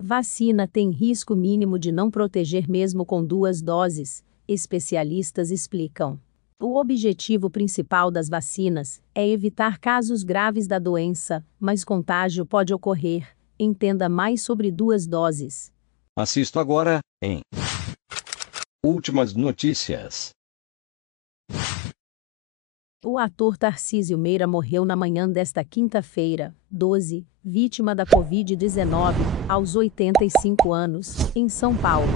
Vacina tem risco mínimo de não proteger mesmo com 2 doses, especialistas explicam. O objetivo principal das vacinas é evitar casos graves da doença, mas contágio pode ocorrer. Entenda mais sobre 2 doses. Assisto agora, em Últimas Notícias. O ator Tarcísio Meira morreu na manhã desta quinta-feira, 12, vítima da Covid-19, aos 85 anos, em São Paulo.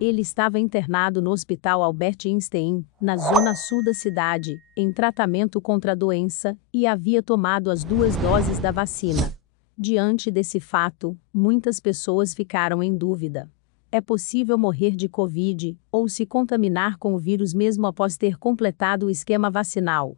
Ele estava internado no Hospital Albert Einstein, na zona sul da cidade, em tratamento contra a doença, e havia tomado as 2 doses da vacina. Diante desse fato, muitas pessoas ficaram em dúvida. É possível morrer de Covid, ou se contaminar com o vírus mesmo após ter completado o esquema vacinal?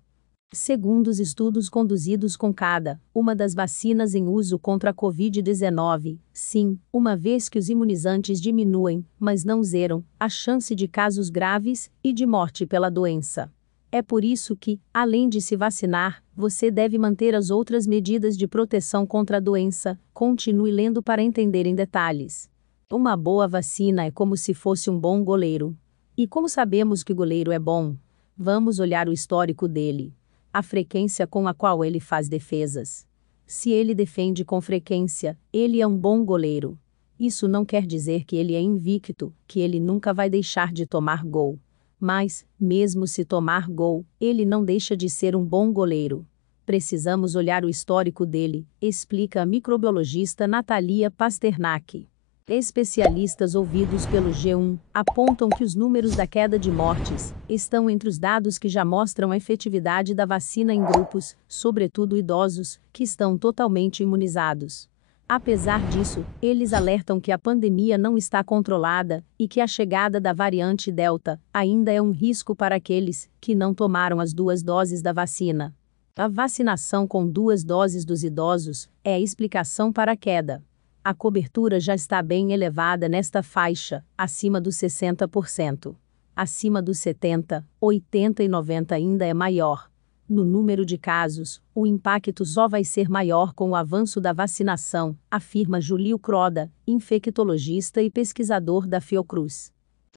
Segundo os estudos conduzidos com cada uma das vacinas em uso contra a Covid-19, sim, uma vez que os imunizantes diminuem, mas não zeram, a chance de casos graves e de morte pela doença. É por isso que, além de se vacinar, você deve manter as outras medidas de proteção contra a doença. Continue lendo para entender em detalhes. Uma boa vacina é como se fosse um bom goleiro. E como sabemos que o goleiro é bom? Vamos olhar o histórico dele. A frequência com a qual ele faz defesas. Se ele defende com frequência, ele é um bom goleiro. Isso não quer dizer que ele é invicto, que ele nunca vai deixar de tomar gol. Mas, mesmo se tomar gol, ele não deixa de ser um bom goleiro. Precisamos olhar o histórico dele, explica a microbiologista Natalia Pasternak. Especialistas ouvidos pelo G1 apontam que os números da queda de mortes estão entre os dados que já mostram a efetividade da vacina em grupos, sobretudo idosos, que estão totalmente imunizados. Apesar disso, eles alertam que a pandemia não está controlada e que a chegada da variante Delta ainda é um risco para aqueles que não tomaram as 2 doses da vacina. A vacinação com 2 doses dos idosos é a explicação para a queda. A cobertura já está bem elevada nesta faixa, acima dos 60%. Acima dos 70, 80 e 90 ainda é maior. No número de casos, o impacto só vai ser maior com o avanço da vacinação, afirma Julio Croda, infectologista e pesquisador da Fiocruz.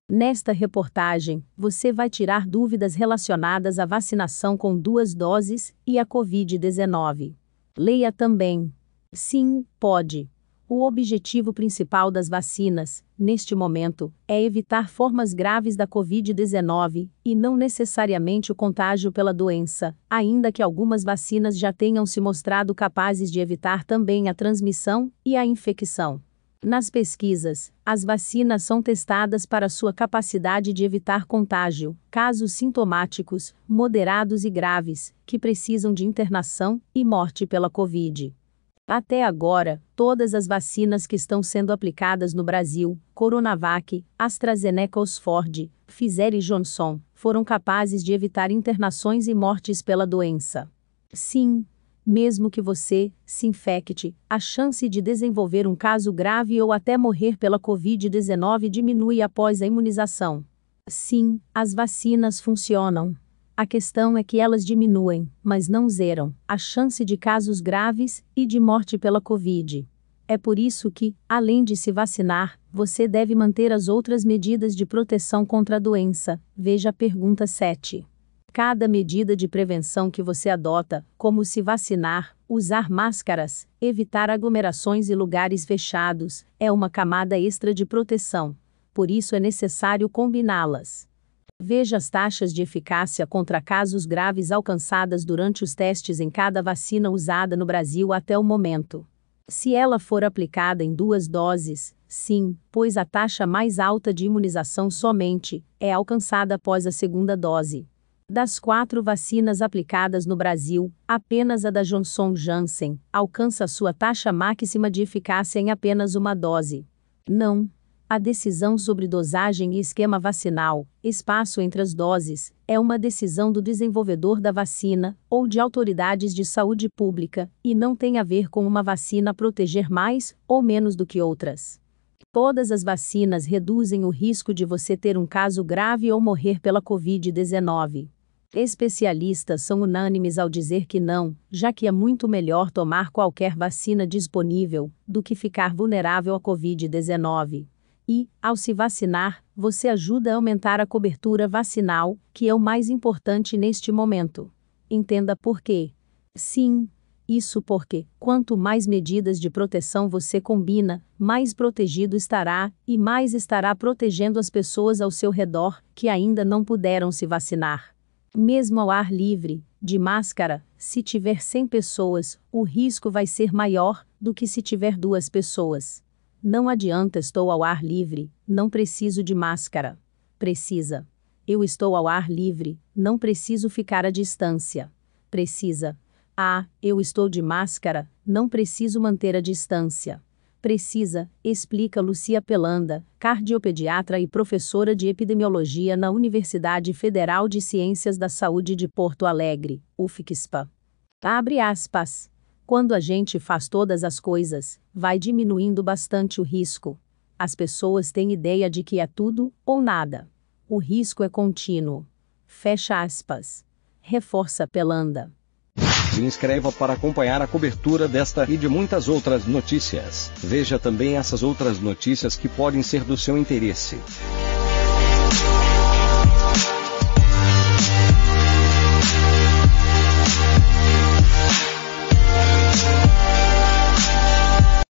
Nesta reportagem, você vai tirar dúvidas relacionadas à vacinação com 2 doses e à Covid-19. Leia também. Sim, pode. O objetivo principal das vacinas, neste momento, é evitar formas graves da Covid-19 e não necessariamente o contágio pela doença, ainda que algumas vacinas já tenham se mostrado capazes de evitar também a transmissão e a infecção. Nas pesquisas, as vacinas são testadas para sua capacidade de evitar contágio, casos sintomáticos, moderados e graves, que precisam de internação e morte pela Covid. Até agora, todas as vacinas que estão sendo aplicadas no Brasil, Coronavac, AstraZeneca Oxford, Pfizer e Johnson, foram capazes de evitar internações e mortes pela doença. Sim, mesmo que você se infecte, a chance de desenvolver um caso grave ou até morrer pela Covid-19 diminui após a imunização. Sim, as vacinas funcionam. A questão é que elas diminuem, mas não zeram, a chance de casos graves e de morte pela Covid. É por isso que, além de se vacinar, você deve manter as outras medidas de proteção contra a doença. Veja a pergunta 7. Cada medida de prevenção que você adota, como se vacinar, usar máscaras, evitar aglomerações e lugares fechados, é uma camada extra de proteção. Por isso é necessário combiná-las. Veja as taxas de eficácia contra casos graves alcançadas durante os testes em cada vacina usada no Brasil até o momento. Se ela for aplicada em 2 doses, sim, pois a taxa mais alta de imunização somente é alcançada após a segunda dose. Das 4 vacinas aplicadas no Brasil, apenas a da Johnson Janssen alcança sua taxa máxima de eficácia em apenas uma dose. Não. A decisão sobre dosagem e esquema vacinal, espaço entre as doses, é uma decisão do desenvolvedor da vacina ou de autoridades de saúde pública e não tem a ver com uma vacina proteger mais ou menos do que outras. Todas as vacinas reduzem o risco de você ter um caso grave ou morrer pela Covid-19. Especialistas são unânimes ao dizer que não, já que é muito melhor tomar qualquer vacina disponível do que ficar vulnerável à Covid-19. E, ao se vacinar, você ajuda a aumentar a cobertura vacinal, que é o mais importante neste momento. Entenda por quê. Sim, isso porque, quanto mais medidas de proteção você combina, mais protegido estará, e mais estará protegendo as pessoas ao seu redor, que ainda não puderam se vacinar. Mesmo ao ar livre, de máscara, se tiver 100 pessoas, o risco vai ser maior do que se tiver 2 pessoas. Não adianta, estou ao ar livre, não preciso de máscara. Precisa. Eu estou ao ar livre, não preciso ficar à distância. Precisa. Eu estou de máscara, não preciso manter a distância. Precisa, explica Lucia Pelanda, cardiopediatra e professora de epidemiologia na Universidade Federal de Ciências da Saúde de Porto Alegre, UFSPA. Abre aspas. Quando a gente faz todas as coisas, vai diminuindo bastante o risco. As pessoas têm ideia de que é tudo ou nada. O risco é contínuo. Fecha aspas. Reforça Pelanda. Se inscreva para acompanhar a cobertura desta e de muitas outras notícias. Veja também essas outras notícias que podem ser do seu interesse.